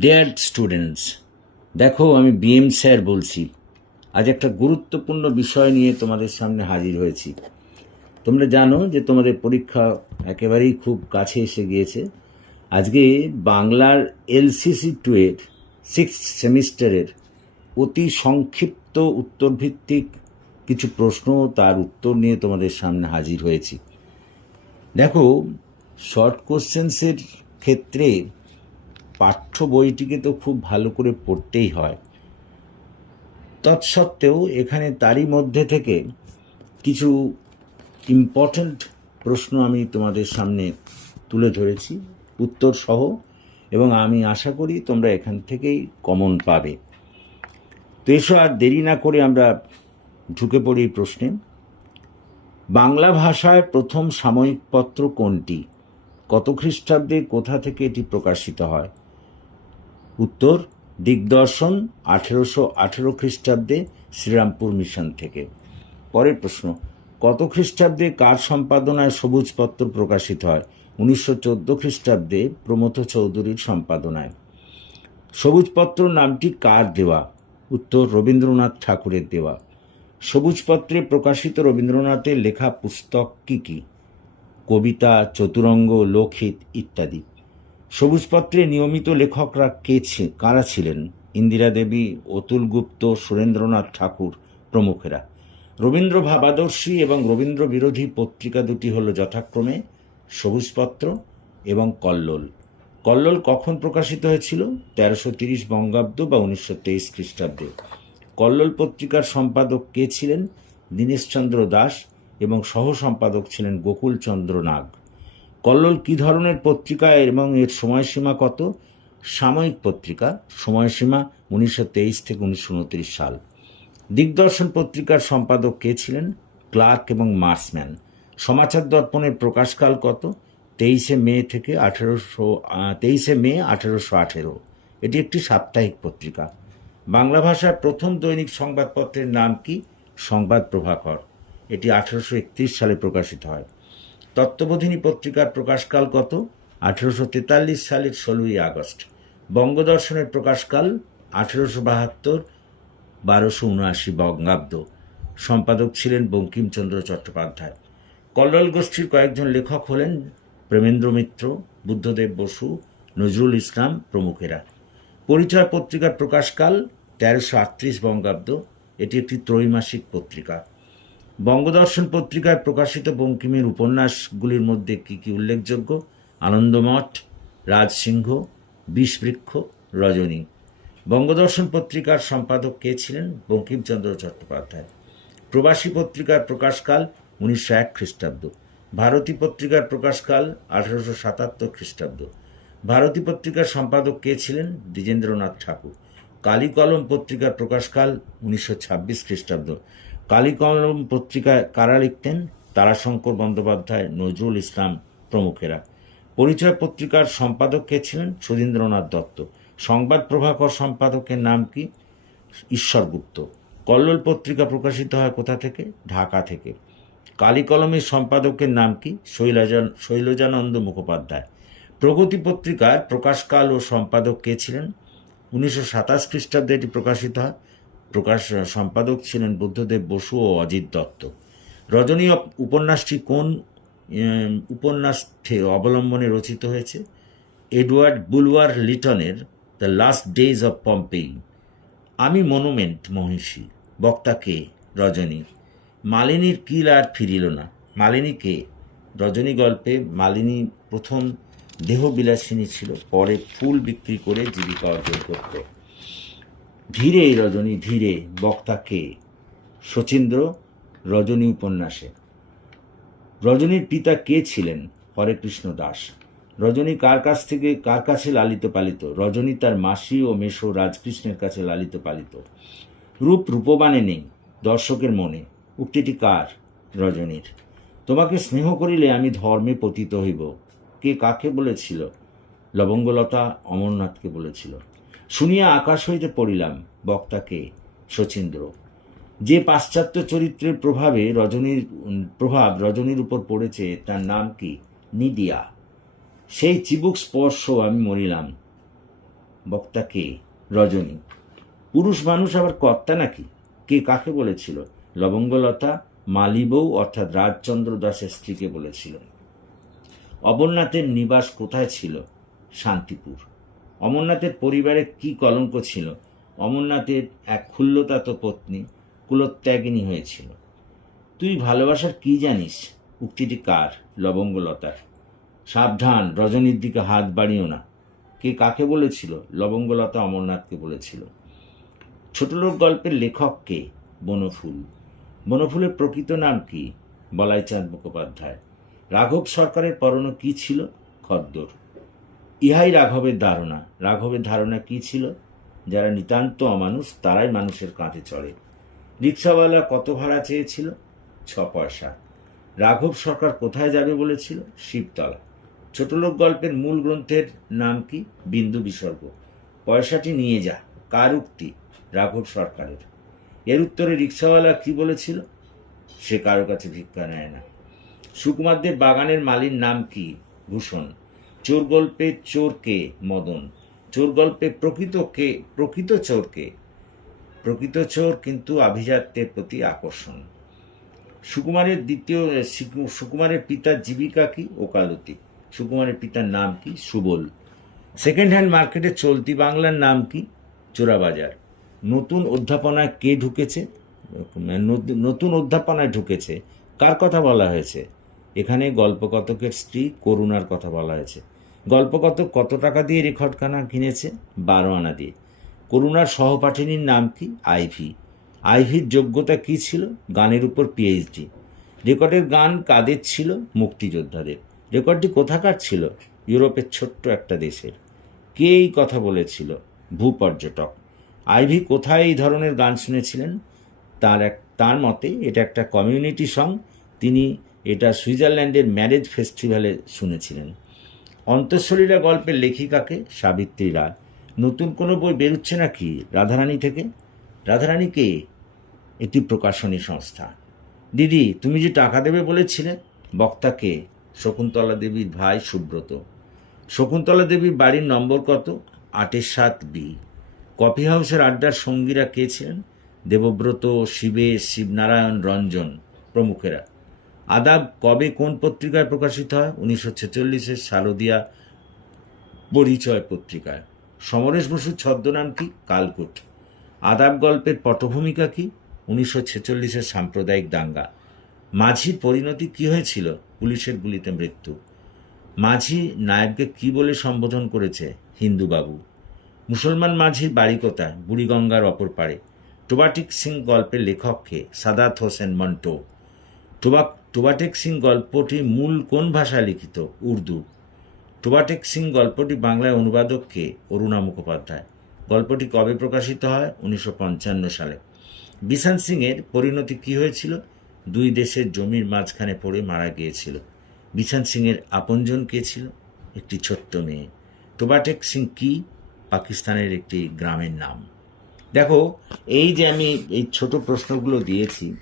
Dear students দেখো আমি BM sir বলছি। আজ একটা গুরুত্বপূর্ণ বিষয় নিয়ে তোমাদের সামনে হাজির হয়েছি। তোমরা জানো যে তোমাদের পরীক্ষা একেবারেই খুব কাছে এসে গিয়েছে। আজকে বাংলার এলসিসি টু এর সিক্স সেমিস্টারের অতি সংক্ষিপ্ত উত্তরভিত্তিক কিছু প্রশ্ন তার উত্তর নিয়ে তোমাদের সামনে হাজির হয়েছি। দেখো শর্ট কোশ্চেন্সের ক্ষেত্রে পাঠ্য বইটিকে তো খুব ভালো করে পড়তেই হয়। তৎসত্ত্বেও এখানে তারই মধ্যে থেকে কিছু ইম্পর্ট্যান্ট প্রশ্ন আমি তোমাদের সামনে তুলে ধরেছি, উত্তর সহ, এবং আমি আশা করি তোমরা এখান থেকেই কমন পাবে। তো এসো আর দেরি না করে আমরা ঢুকে পড়ি এই প্রশ্নে। বাংলা ভাষায় প্রথম সাময়িক পত্র কোনটি? কত খ্রিস্টাব্দে কোথা থেকে এটি প্রকাশিত হয়? উত্তর, দিগদর্শন, আঠেরোশো আঠেরো খ্রিস্টাব্দে শ্রীরামপুর মিশন থেকে। পরের প্রশ্ন, কত খ্রিস্টাব্দে কার সম্পাদনায় সবুজপত্র প্রকাশিত হয়? উনিশশো চোদ্দ খ্রিস্টাব্দে প্রমথ চৌধুরীর সম্পাদনায়। সবুজপত্র নামটি কার দেওয়া? উত্তর, রবীন্দ্রনাথ ঠাকুরের দেওয়া। সবুজপত্রে প্রকাশিত রবীন্দ্রনাথের লেখা পুস্তক কি কি? কবিতা, চতুরঙ্গ, লোকহিত ইত্যাদি। সবুজপত্রে নিয়মিত লেখকরা কে কারা ছিলেন? ইন্দিরা দেবী, অতুল গুপ্ত, সুরেন্দ্রনাথ ঠাকুর প্রমুখেরা। রবীন্দ্র ভাবাদর্শী এবং রবীন্দ্র বিরোধী পত্রিকা দুটি হল যথাক্রমে সবুজপত্র এবং কল্লোল। কল্লোল কখন প্রকাশিত হয়েছিল? তেরোশো তিরিশ বঙ্গাব্দ বা উনিশশো তেইশ খ্রিস্টাব্দে। কল্লোল পত্রিকার সম্পাদক কে ছিলেন? দীনেশচন্দ্র দাস এবং সহ সম্পাদক ছিলেন গোকুলচন্দ্র নাগ। কল্লোল কী ধরনের পত্রিকা এবং এর সময়সীমা কত? সাময়িক পত্রিকা, সময়সীমা উনিশশো তেইশ থেকে উনিশশো উনত্রিশ সাল। দিগদর্শন পত্রিকার সম্পাদক কে ছিলেন? ক্লার্ক এবং মার্সম্যান সমাচার দর্পণের প্রকাশকাল কত? তেইশে মে থেকে আঠেরোশো তেইশে মে আঠেরোশো আঠেরো। এটি একটি সাপ্তাহিক পত্রিকা। বাংলা ভাষার প্রথম দৈনিক সংবাদপত্রের নাম কি? সংবাদ প্রভাকর। এটি আঠেরোশো একত্রিশ সালে প্রকাশিত হয়। তত্ত্ববোধিনী পত্রিকার প্রকাশকাল কত? আঠেরোশো তেতাল্লিশ সালের ষোলোই আগস্ট। বঙ্গদর্শনের প্রকাশকাল আঠেরোশো বাহাত্তর, বারোশো উনআশি বঙ্গাব্দ। সম্পাদক ছিলেন বঙ্কিমচন্দ্র চট্টোপাধ্যায়। কল্লোল গোষ্ঠীর কয়েকজন লেখক হলেন প্রেমেন্দ্র মিত্র, বুদ্ধদেব বসু, নজরুল ইসলাম প্রমুখেরা। পরিচয় পত্রিকার প্রকাশকাল তেরোশো আটত্রিশ বঙ্গাব্দ। এটি একটি ত্রৈমাসিক পত্রিকা। বঙ্গদর্শন পত্রিকায় প্রকাশিত বঙ্কিমের উপন্যাসগুলির মধ্যে কি কি উল্লেখযোগ্য? আনন্দমঠ, রাজসিংহ, বিষবৃক্ষ, রজনী। বঙ্গদর্শন পত্রিকার সম্পাদক কে ছিলেন? বঙ্কিমচন্দ্র চট্টোপাধ্যায়। প্রবাসী পত্রিকার প্রকাশকাল উনিশশো এক খ্রিস্টাব্দ। ভারতী পত্রিকার প্রকাশকাল আঠারোশো সাতাত্তর খ্রিস্টাব্দ। ভারতী পত্রিকার সম্পাদক কে ছিলেন? দ্বিজেন্দ্রনাথ ঠাকুর। কালীকলম পত্রিকার প্রকাশকাল উনিশশো ছাব্বিশ খ্রিস্টাব্দ। কালীকলম পত্রিকায় কারা লিখতেন? তারাশঙ্কর বন্দ্যোপাধ্যায়, নজরুল ইসলাম প্রমুখেরা। পরিচয় পত্রিকার সম্পাদক কে ছিলেন? সুধীন্দ্রনাথ দত্ত। সংবাদ প্রভাকর সম্পাদকের নাম কি? ঈশ্বরগুপ্ত কল্লোল পত্রিকা প্রকাশিত হয় কোথা থেকে? ঢাকা থেকে। কালীকলমের সম্পাদকের নাম কি? শৈলজান শৈলজানন্দ মুখোপাধ্যায়। প্রগতি পত্রিকার প্রকাশকাল ও সম্পাদক কে ছিলেন? উনিশশো সাতাশ খ্রিস্টাব্দে এটি প্রকাশিত হয়। প্রকাশ সম্পাদক ছিলেন বুদ্ধদেব বসু ও অজিত দত্ত। রজনী উপন্যাসটি কোন উপন্যাস অবলম্বনে রচিত হয়েছে? এডওয়ার্ড বুলওয়ার লিটনের the last days of Pompeii আমি মনুমেন্ট, মহিষী। বক্তা কে? রজনী। মালিনীর কিল আর ফিরিল না? মালিনী কে? রজনী গল্পে মালিনী প্রথম দেহবিলাসিনী ছিল, পরে ফুল বিক্রি করে জীবিকা অর্জন করত। ধীরে রজনী, ধীরে বক্তা কে? শচীন্দ্র রজনী উপন্যাসে। রজনীর পিতা কে ছিলেন? হরে কৃষ্ণ দাস। রজনী কার কাছ থেকে, কার কাছে লালিত পালিত? রজনী তার মাসি ও মেশো রাজকৃষ্ণের কাছে লালিত পালিত। রূপ রূপবানে নেই, দর্শকের মনে। উক্তিটি কার? রজনীর। তোমাকে স্নেহ করিলে আমি ধর্মে পতিত হইব। কে কাকে বলেছিল? লবঙ্গলতা অমরনাথকে বলেছিল। শুনিয়া আকাশ হইতে পড়িলাম, বক্তাকে, শচীন্দ্র। যে পাশ্চাত্য চরিত্রের প্রভাবে রজনীর প্রভাব রজনীর উপর পড়েছে, তার নাম কি? নিদিয়া। সেই চিবুক স্পর্শ আমি মরিলাম। বক্তা কে রজনী। পুরুষ মানুষ আবার কর্তা নাকি? কে কাকে বলেছিল? লবঙ্গলতা, মালিবৌ অর্থাৎ রাজচন্দ্র দাসের স্ত্রীকে বলেছিলেন অমরনাথের নিবাস কোথায় ছিল? শান্তিপুর। অমরনাথের পরিবারে কি কলঙ্ক ছিল? অমরনাথের এক ক্ষুল্লতাত পত্নী কুলত্যাগিনী হয়েছিল। তুই ভালোবাসার কি জানিস? উক্তিটি কার? লবঙ্গলতার। সাবধান, রজনীর দিকে হাত বাড়িও না। কে কাকে বলেছিল? লবঙ্গলতা অমরনাথকে বলেছিল। ছোটলোক গল্পের লেখক কে? বনফুল। বনফুলের প্রকৃত নাম কি? বলাইচাঁদ মুখোপাধ্যায়। রাঘব সরকারের পরনো কি ছিল? খদ্দর। ইহাই রাঘবের ধারণা। রাঘবের ধারণা কি ছিল? যারা নিতান্ত অমানুষ, তারাই মানুষের কাঁধে চড়ে। রিক্সাওয়ালা কত ভাড়া চেয়েছিল? ছ পয়সা। রাঘব সরকার কোথায় যাবে বলেছিল? শিবতলা। ছোটলোক গল্পের মূল গ্রন্থের নাম কি? বিন্দু বিসর্গ। পয়সাটি নিয়ে যা, কার উক্তি? রাঘব সরকারের। এর উত্তরে রিক্সাওয়ালা কি বলেছিল? সে কারও কাছে ভিক্ষা নেয় না। সুকুমারদের বাগানের মালির নাম কি? ভূষণ। চোর গল্পে চোর কে মদন চোর গল্পে প্রকৃত কে, প্রকৃত চোর কে প্রকৃত চোর কিন্তু আভিজাত্যের প্রতি আকর্ষণ। সুকুমারের দ্বিতীয় সুকুমারের পিতার জীবিকা কি? ওকালতি। সুকুমারের পিতার নাম কি? সুবল। সেকেন্ড হ্যান্ড মার্কেটে চলতি বাংলার নাম কি? চোরাবাজার। নতুন অধ্যাপনায় কে ঢুকেছে? নতুন অধ্যাপনায় ঢুকেছে। কার কথা বলা হয়েছে? এখানে গল্পকথকের স্ত্রী করুণার কথা বলা হয়েছে। গল্পকথক কত টাকা দিয়ে রেকর্ডখানা কিনেছে? বারো আনা দিয়ে। করুণার সহপাঠিনীর নাম কি? আইভি। আইভির যোগ্যতা কি ছিল? গানের উপর পিএইচডি রেকর্ডের গান কাদের ছিল? মুক্তিযোদ্ধাদের। রেকর্ডটি কোথাকার ছিল? ইউরোপের ছোট্ট একটা দেশের। কে এই কথা বলেছিল? ভূপর্যটক আইভি কোথায় এই ধরনের গান শুনেছিলেন? তার এক, তার মতে এটা একটা কমিউনিটি সং। তিনি এটা সুইজারল্যান্ডের ম্যারেজ ফেস্টিভ্যালে শুনেছিলেন। অন্তঃসলীলা গল্পের লেখিকাকে সাবিত্রী রায়। নতুন কোনো বই বেরোচ্ছে নাকি রাধারানী থেকে? রাধারানী কে? একটি প্রকাশনী সংস্থা। দিদি, তুমি যে টাকা দেবে বলেছিলে বক্তাকে শকুন্তলা দেবীর ভাই সুব্রত। শকুন্তলা দেবীর বাড়ির নম্বর কত? আটের সাত বি। কফি হাউসের আড্ডার সঙ্গীরা কে ছিলেন? দেবব্রত শিবেশ শিবনারায়ণ, রঞ্জন প্রমুখেরা। আদাব কবে কোন পত্রিকায় প্রকাশিত হয়? উনিশশো ছেচল্লিশের শারদিয়া পরিচয় পত্রিকায়। সমরেশ বসুর ছদ্মনাম কি? কালকুট। আদাব গল্পের পটভূমিকা কি? উনিশশো ছেচল্লিশের সাম্প্রদায়িক দাঙ্গা। মাঝির পরিণতি কি হয়েছিল? পুলিশের গুলিতে মৃত্যু। মাঝি নায়েবকে কি বলে সম্বোধন করেছে? হিন্দু বাবু মুসলমান মাঝির বাড়ি কোথায়? বুড়িগঙ্গার অপর পাড়ে। টোবাটিক সিং গল্পের লেখককে সাদাত হোসেন মন্টো। টোবা টোবাটেক সিং গল্পটি মূল কোন ভাষায় লিখিত? উর্দু। টোবাটেক সিং গল্পটি বাংলায় অনুবাদককে অরুণা মুখোপাধ্যায়। গল্পটি কবে প্রকাশিত হয়? উনিশশো পঞ্চান্ন সালে। বিশান সিংয়ের পরিণতি কি হয়েছিল? দুই দেশের জমির মাঝখানে পড়ে মারা গিয়েছিল। বিশান সিংয়ের আপনজন কে ছিল? একটি ছোট্ট মেয়ে। টোবাটেক সিং কি? পাকিস্তানের একটি গ্রামের নাম। দেখো, এই যে আমি এই ছোট প্রশ্নগুলো দিয়েছি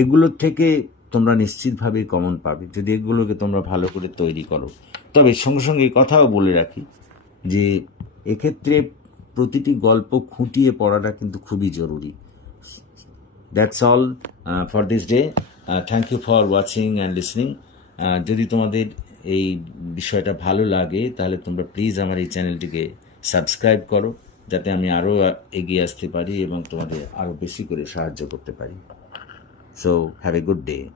এগুলোর থেকে তোমরা নিশ্চিতভাবে কমন পাবে। যদি এগুলোকে তোমরা ভালো করে তৈরি করো। তবে সঙ্গে সঙ্গে কথাও বলে রাখি যে, এক্ষেত্রে প্রতিটি গল্প খুঁটিয়ে পড়াটা কিন্তু খুবই জরুরি। That's all for this day thank you for watching and listening যদি তোমাদের এই বিষয়টা ভালো লাগে, তাহলে তোমরা প্লিজ আমার এই চ্যানেলটিকে সাবস্ক্রাইব করো, যাতে আমি আরও এগিয়ে আসতে পারি এবং তোমাদের আরও বেশি করে সাহায্য করতে পারি। So, have a good day.